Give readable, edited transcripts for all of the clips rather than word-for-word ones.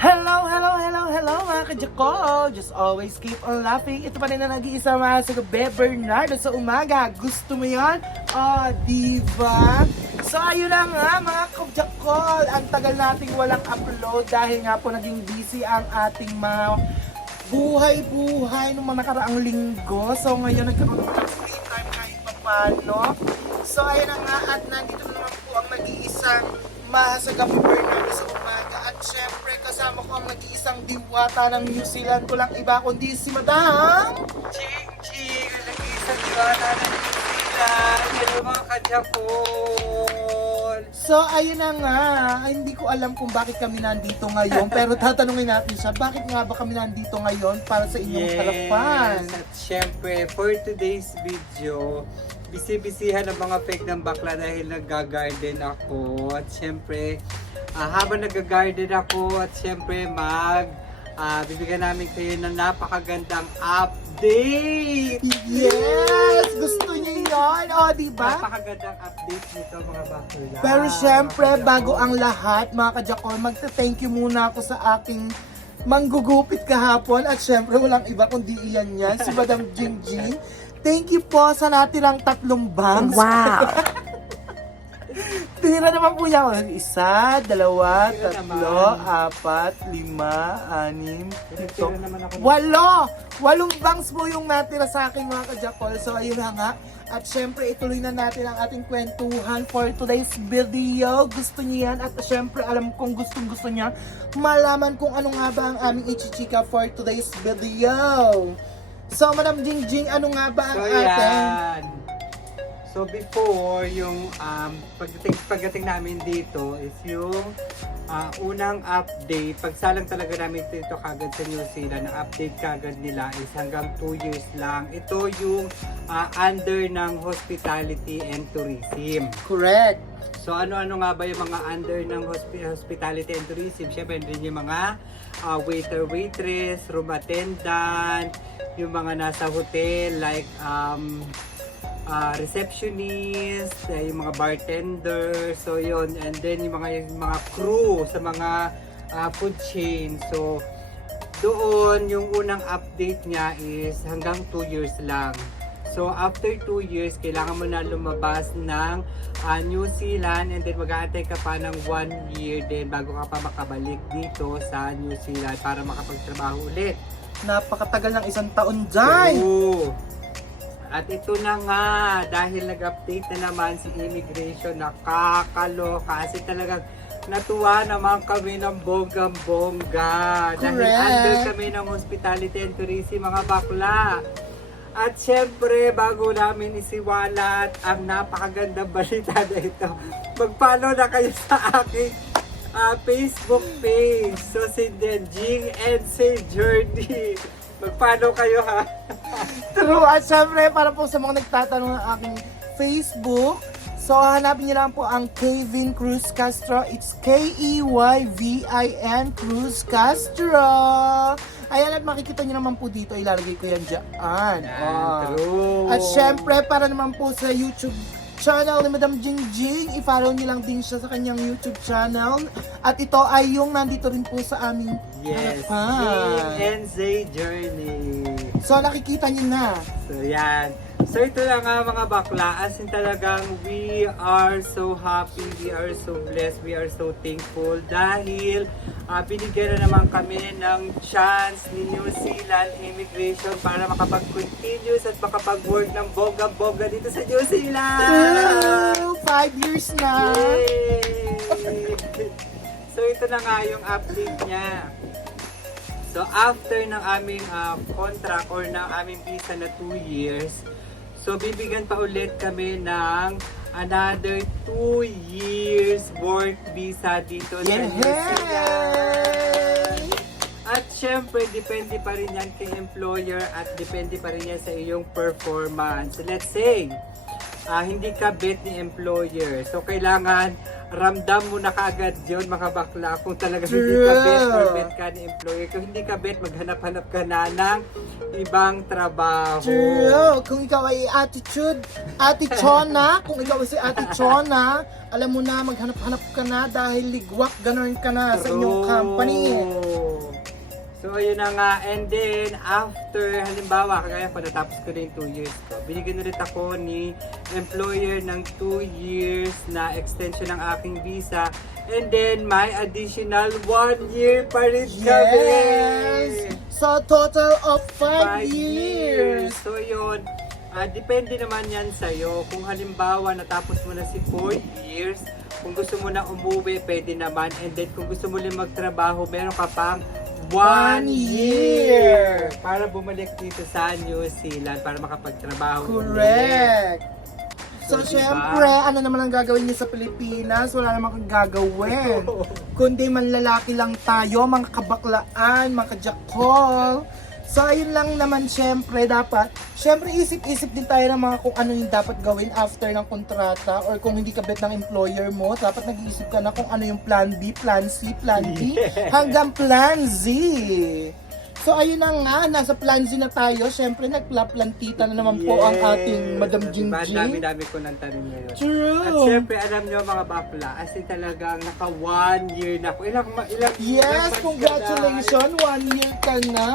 Hello, hello, hello, hello mga kadyako! Just always keep on laughing. Ito pa rin na nag-iisa mga sa gabi, Bernardo sa umaga. Gusto mo yan? Diba? So ayun na nga mga kadyako, ang tagal nating walang upload dahil nga po naging busy ang ating mga buhay-buhay nung mga nakaraang linggo. So ngayon nagkaroon ng free time kahit papano. So ayun na nga at nandito na naman po ang nag-iisang mahasagap Bernardo sa umaga. At syempre kasama ko ang nag-iisang diwata ng New Zealand. Walang iba kundi si Madam Ching Ching! Nag-iisang diwata ng New Zealand! Hello mga kadyapon! So ayun na nga, ay, hindi ko alam kung bakit kami nandito ngayon. Pero tatanungin natin siya, bakit nga ba kami nandito ngayon para sa inyong harapan? At syempre, for today's video, bisi-bisihan ang mga fake ng bakla dahil nag-garden ako. At syempre, habang nag-garden ako, at syempre bibigyan namin kayo ng napakagandang update! Yes! Gusto niyo yun? O, diba? Napakagandang update nito mga bakla. Pero syempre, bago ang lahat, mga kadyakon, magta-thank you muna ako sa aking manggugupit kahapon. At syempre, walang iba kundi iyan yan, si Madam Jingjing. Thank you po sa natirang 3 bangs. Wow! Tinira naman po niya ako. 1, 2, 3, naman. 4, 5, 6, 7, 8. Tira naman ako. 8 bangs po yung natira sa akin mga kadyakol. So ayun na nga. At syempre ituloy na natin ang ating kwentuhan for today's video. Gusto niya yan. At syempre alam kong gustong gusto niya malaman kung ano nga ba ang aming ichichika for today's video. So Madam Jingjing, ano nga ba ang ating... yan. So before, yung pagdating namin dito is yung unang update. Pagsalang talaga namin dito kagad sa New Zealand, ang update kagad nila is hanggang 2 years lang. Ito yung under ng hospitality and tourism. Correct. So ano-ano nga ba yung mga under ng hospitality and tourism? Siyempre din yung mga waiter, waitress, room attendant, yung mga nasa hotel like receptionist, yung mga bartender, so yun, and then yung mga crew sa mga food chain. So doon yung unang update niya is hanggang 2 years lang. So after 2 years, kailangan mo na lumabas ng New Zealand and then mag-aantay ka pa ng 1 year din bago ka pa makabalik dito sa New Zealand para makapagtrabaho ulit. Napakatagal ng 1 taon dyan. Oo. At ito na nga, dahil nag-update na naman si Immigration, nakakaloka kasi talagang natuwa naman kami ng bonggang-bongga. Dahil under kami ng hospitality and tourism mga bakla. At syempre, bago namin isiwalat ang napakagandang balita na ito, mag-follow na kayo sa aking Facebook page. So, si Jing and si Journey. Mag-follow kayo ha. True. At syempre, para po sa mga nagtatanong ng aking Facebook, so hanapin niyo lang po ang Kevin Cruz Castro. It's K-E-Y-V-I-N Cruz Castro. Ayan, at makikita niyo naman po dito, ilalagay ko yan dyan. True. At syempre, para naman po sa YouTube channel ni Madam Jingjing, i-follow niyo lang din siya sa kanyang YouTube channel. At ito ay yung nandito rin po sa aming harapan. Jing and Zay Journey. So nakikita niyo na. So yan. So ito na nga mga bakla, as in talagang we are so happy, we are so blessed, we are so thankful dahil binigyan na naman kami ng chance ni New Zealand Immigration para makapag-continuous at makapag-work ng bongga-bongga dito sa New Zealand! 5 years na! Yay! So ito na nga yung update niya. So after ng aming contract or ng aming visa na 2 years, so bibigyan pa ulit kami ng another 2 years work visa dito sa New Zealand. At syempre, depende pa rin yan kay employer at depende pa rin yan sa iyong performance. Let's say, hindi ka bet ni employer. So kailangan ramdam mo na kaagad yun mga bakla kung talaga hindi True. ka bet or bet ka ni employer. Kung hindi ka bet, maghanap-hanap ka na ng ibang trabaho. True. Kung ikaw ay Ate Chona, kung ikaw ay si Ate Chona, alam mo na, maghanap-hanap ka na dahil ligwak, ganun ka na sa inyong company. So, ayun na nga. And then, after, halimbawa, kagaya ko, natapos ko na yung 2 years ko. Binigyan ulit ako ni employer ng 2 years na extension ng aking visa. And then, may additional 1 year pa rin kami. Yes! So, total of 5 years. So, yun. Depende naman yan sa'yo. Kung halimbawa, natapos mo na si 4 years, kung gusto mo na umuwi, pwede naman. And then, kung gusto mo rin magtrabaho, meron ka pang 1 year para bumalik dito sa New Zealand para makapagtrabaho. Correct. So, So, diba? syempre, ano naman ang gagawin niyo sa Pilipinas? Wala naman kang gagawin. Kundi manlalaki lang tayo, mga kabaklaan, mga kajakol. So, ayun lang naman syempre, dapat. Syempre, isip-isip din tayo ng mga kung ano yung dapat gawin after ng kontrata or kung hindi ka bet ng employer mo, dapat nag-iisip ka na kung ano yung plan B, plan C, plan D, hanggang plan Z. So, ayun na nga, nasa plan Z na tayo. Syempre, nagplaplantita na naman po ang ating Madam Diba, Jingjing. dami-dami ko ng tanong ngayon. True. At syempre, alam nyo mga bakla, as in talagang naka 1 year na ako. Ilang Yes, months congratulations! 1 year ka na.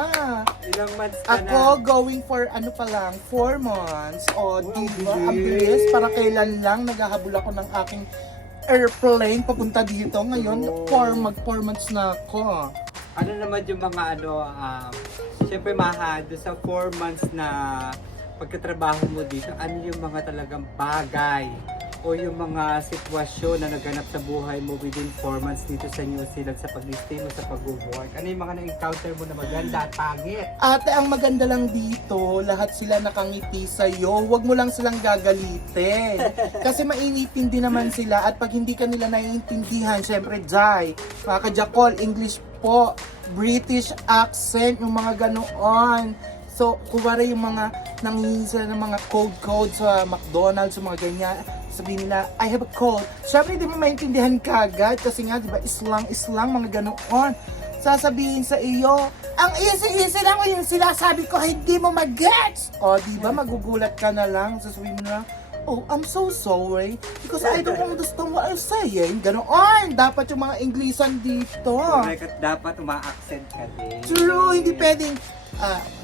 Ilang months ka Ako, na. going for ano pa lang, 4 months. O, Wow, diba? bilis. Ang bilis. Para kailan lang, naghahabol ako ng aking airplane papunta dito. Ngayon, Oh. 4 months na ako. Ano naman yung mga syempre doon sa 4 months na pagkatrabaho mo dito, ano yung mga talagang bagay o yung mga sitwasyon na naganap sa buhay mo within 4 months dito sa New Zealand sa pag-stay mo sa pag-work? Ano yung mga na-encounter mo na maganda at pangit? Ate, ang maganda lang dito, lahat sila nakangiti sa'yo. Huwag mo lang silang gagalitin. Kasi mainitin din naman sila at pag hindi ka nila naiintindihan, syempre, Jai, mga kajakol, English po, British accent, yung mga ganoon. So, kuwari yung mga nangihingi sila ng mga code sa McDonald's, yung mga ganyan. Sabihin nila, I have a code. Syempre, hindi mo maintindihan kagad kasi nga, di ba, islang, mga ganoon. Sasabihin sa iyo, ang easy lang yung sinasabi ko, hindi mo mag-gets. O, di ba, magugulat ka na lang. Sasabihin mo na lang, oh, I'm so sorry because I don't understand what I'm saying. Ganoon. Dapat yung mga Englishan dito. Correct, at dapat uma-accent ka din. True, hindi pwedeng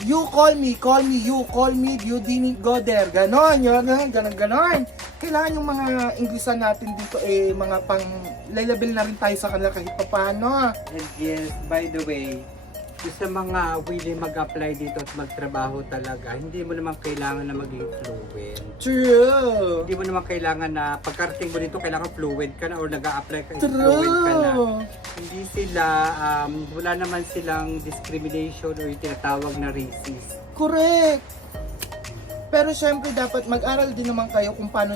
you call me, you call me, you didn't go there. Ganon, ganon. Kailangan yung mga Englishan natin dito mga pang level na rin tayo sa kanila kahit paano. And yes, by the way, yung sa mga willing mag-apply dito at magtrabaho talaga, hindi mo naman kailangan na maging fluent. True. Hindi mo naman kailangan na pagkarating mo dito, kailangan fluent ka na or nag-a-apply ka, fluent ka na. True. Hindi sila, wala naman silang discrimination or yung tinatawag na racist. Correct. Pero syempre dapat mag-aral din naman kayo kung paano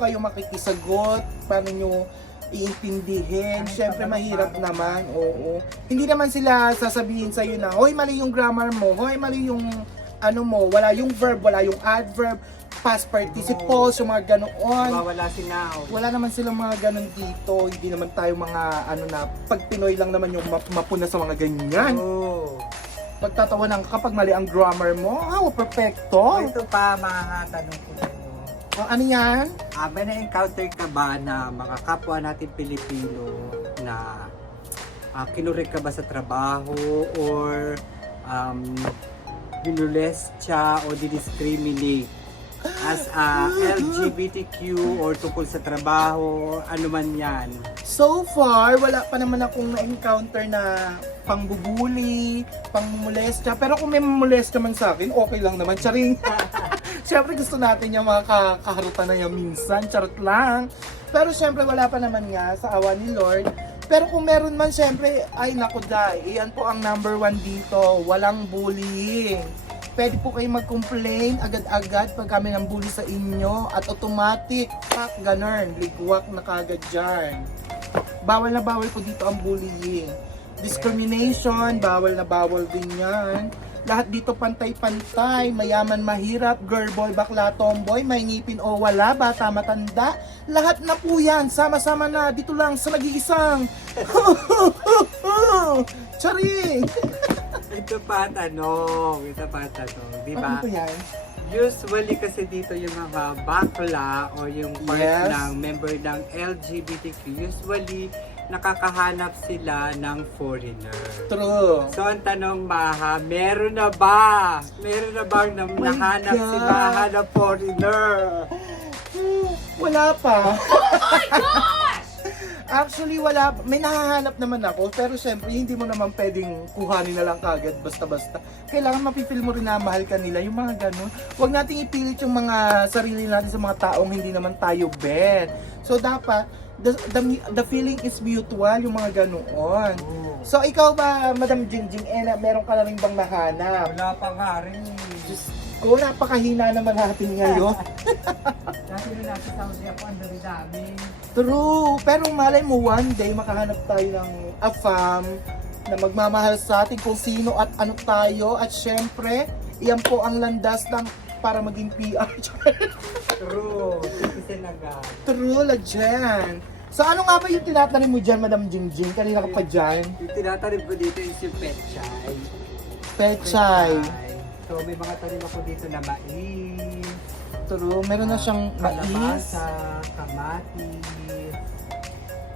kayo makikisagot, paano nyo iintindihin. Syempre mahirap naman, oo. Hindi naman sila sasabihin sa'yo na, hoy, mali yung grammar mo, hoy, mali yung ano mo, wala yung verb, wala yung adverb, past participles, yung mga ganoon. Wala sila. Wala naman silang mga ganon dito. Hindi naman tayo mga pag Pinoy lang naman yung mapuna sa mga ganyan. Oh. Pagtatawanan ka kapag mali ang grammar mo, perfecto. Ito pa, mahatanong ko sa'yo. Ano yan? May na-encounter ka ba na mga kapwa natin Pilipino na kinurek ka ba sa trabaho or binulestya o didiscriminate as LGBTQ or tungkol sa trabaho, ano man yan? So far, wala pa naman akong na-encounter na pangbubuli, pangmumolestya. Pero kung may mamolestya man sa akin, okay lang naman. Charing. Siyempre gusto natin yung mga kaharutan na yan minsan. Charot lang. Pero siyempre wala pa naman nga sa awa ni Lord. Pero kung meron man siyempre, ay naku dai. Iyan po ang number 1 dito. Walang bullying. Pwede po kayo mag-complain agad-agad pag kami ng bully sa inyo. At automatic, ganun, ligwak na kagad dyan. Bawal na bawal po dito ang bullying. Discrimination, bawal na bawal din yan. Lahat dito pantay-pantay, mayaman, mahirap, girl, boy, bakla, tomboy, may ngipin o wala, bata, matanda. Lahat na po yan, sama-sama na dito lang sa nag-iisang. Charing! Ito pa tanong, di ba? Ano yan? Usually kasi dito yung mga bakla o yung part Yes. ng member ng LGBTQ, usually nakakahanap sila ng foreigner. True. So ang tanong, Maha, meron na ba? Meron na bang my nahanap si God. Maha na foreigner? Wala pa. Actually, wala. May nahahanap naman ako. Pero syempre, hindi mo naman pwedeng kuhanin na lang kagad basta-basta. Kailangan mapipil mo rin na mahal ka nila. Yung mga ganun. Huwag nating ipilit yung mga sarili natin sa mga taong hindi naman tayo bet. So, dapat, the feeling is mutual, yung mga ganoon. So, ikaw ba, Madam Jingjing, meron ka na rin bang nahanap? Wala pa nga rin. Diyos ko, napakahina naman natin ngayon. Dati rin nasa Saudi ako, ang dami-dami. True. Pero malay mo, one day makahanap tayo ng AFAM na magmamahal sa atin kung sino at ano tayo. At syempre, iyan po ang landas lang para maging PR. True. Kasi naga. True, legend. So ano nga ba yung tinatanim mo dyan, Madam Jingjing? Kanina ka pa dyan. Yung tinatanim ko dito is yung petchay. Pechay. So may mga tanim ako dito na mais. True, meron na siyang mais, Kalabasa, kamatis.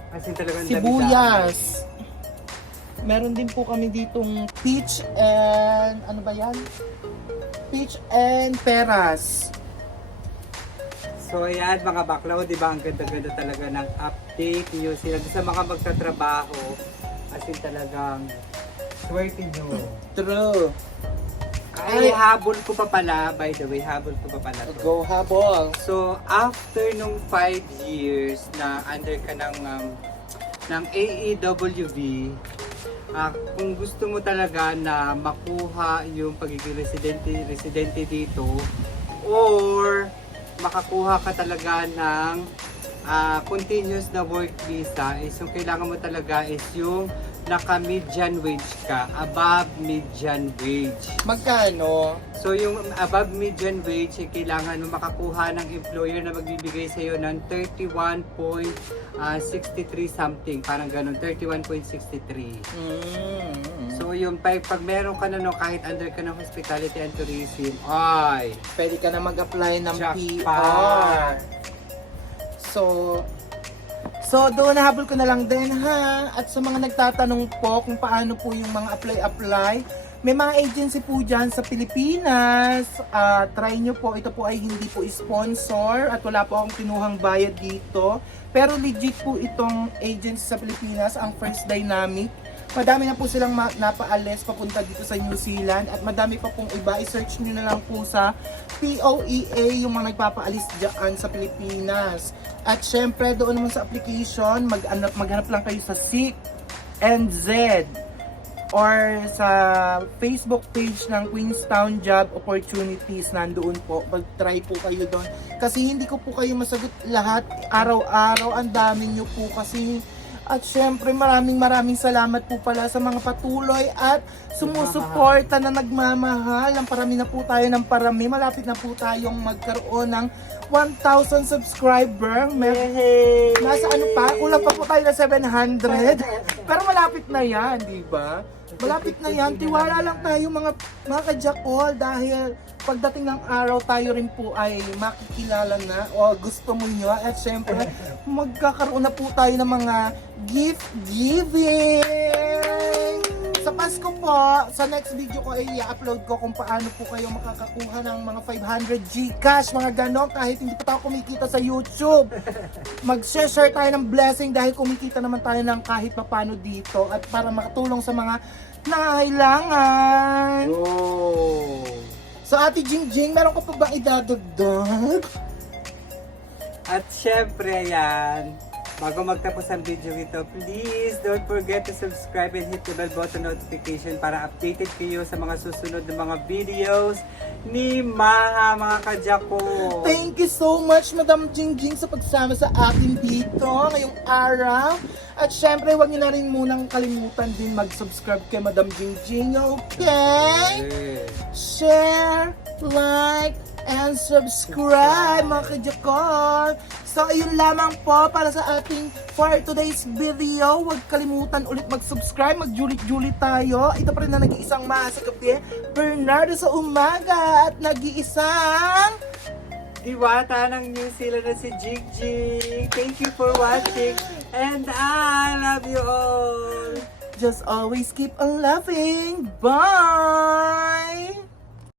Kasi talagang sibuyas. Meron din po kami ditong peach and, ano ba yan? Peach and peras. So ayan mga baklaw, di ba ang ganda-ganda talaga ng update niyo sila sa mga magtatrabaho. As in talagang swerte nyo. True. Ay, habol ko pa pala, by the way, habol ko pa pala to. Go habol. So, after nung 5 years na under ka ng AEWB, kung gusto mo talaga na makuha yung pagiging residente dito, or makakuha ka talaga ng continuous na work visa, is yung kailangan mo talaga is yung naka-median wage ka, above median wage. Magkano? So yung above median wage, kailangan mo makakuha ng employer na magbibigay sa iyo ng 31.63 something, parang ganun, 31.63. So yung pag meron ka na no, kahit under ka ng hospitality and tourism, ay, Pwede ka na mag-apply ng Jackpot. PR. So doon nahabol ko na lang din ha. At sa mga nagtatanong po kung paano po yung mga apply, may mga agency po dyan sa Pilipinas. Try nyo po, ito po ay hindi po sponsor at wala po akong kinuhang bayad dito. Pero legit po itong agency sa Pilipinas, ang First Dynamic. Madami na po silang napaalis papunta dito sa New Zealand at madami pa pong iba. I-search nyo na lang po sa POEA yung mga nagpapaalis dyan sa Pilipinas. At syempre doon naman sa application, maghanap lang kayo sa Seek NZ or sa Facebook page ng Queenstown Job Opportunities. Nandoon po, mag-try po kayo doon. Kasi hindi ko po kayo masagot lahat araw-araw. Ang dami nyo po kasi. At syempre maraming salamat po pala sa mga patuloy at sumusuporta na nagmamahal. Ang parami na po tayo ng parami. Malapit na po tayong magkaroon ng 1,000 subscriber. Nasa ano pa? Kulang pa po tayo na 700. Pero malapit na yan, di ba? Malapit na yan. Tiwala lang tayo mga kajakol dahil pagdating ng araw tayo rin po ay makikilala na o gusto mo nyo. At syempre, magkakaroon na po tayo ng mga gift giving. Sa Pasko po, sa next video ko ay i-upload ko kung paano po kayo makakakuha ng mga 500 Gcash, mga ganon, kahit hindi pa tayo kumikita sa YouTube. Mag-share tayo ng blessing dahil kumikita naman tayo ng kahit papano dito at para makatulong sa mga nangailangan. Oh. So Ate Jingjing, meron ka pa bang idadagdag? At syempre yan, Bago magtapos ang video ito, please don't forget to subscribe and hit the bell button notification para updated kayo sa mga susunod na mga videos ni Maha, mga kadyako. Thank you so much, Madam Jingjing, sa pagsama sa akin dito ngayong araw. At syempre, huwag niyo na rin munang kalimutan din mag-subscribe kay Madam Jingjing, okay? Share, like, and subscribe, mga kadyakon. So, ayun lamang po para sa ating for today's video. Huwag kalimutan ulit mag-subscribe, mag-julit-julit tayo. Ito pa rin na nag-iisang Maha sa gabi, Bernardo sa umaga, at nag-iisang Diwata ng New Zealand na si Jigjig. Thank you for watching and I love you all. just always keep on laughing. Bye!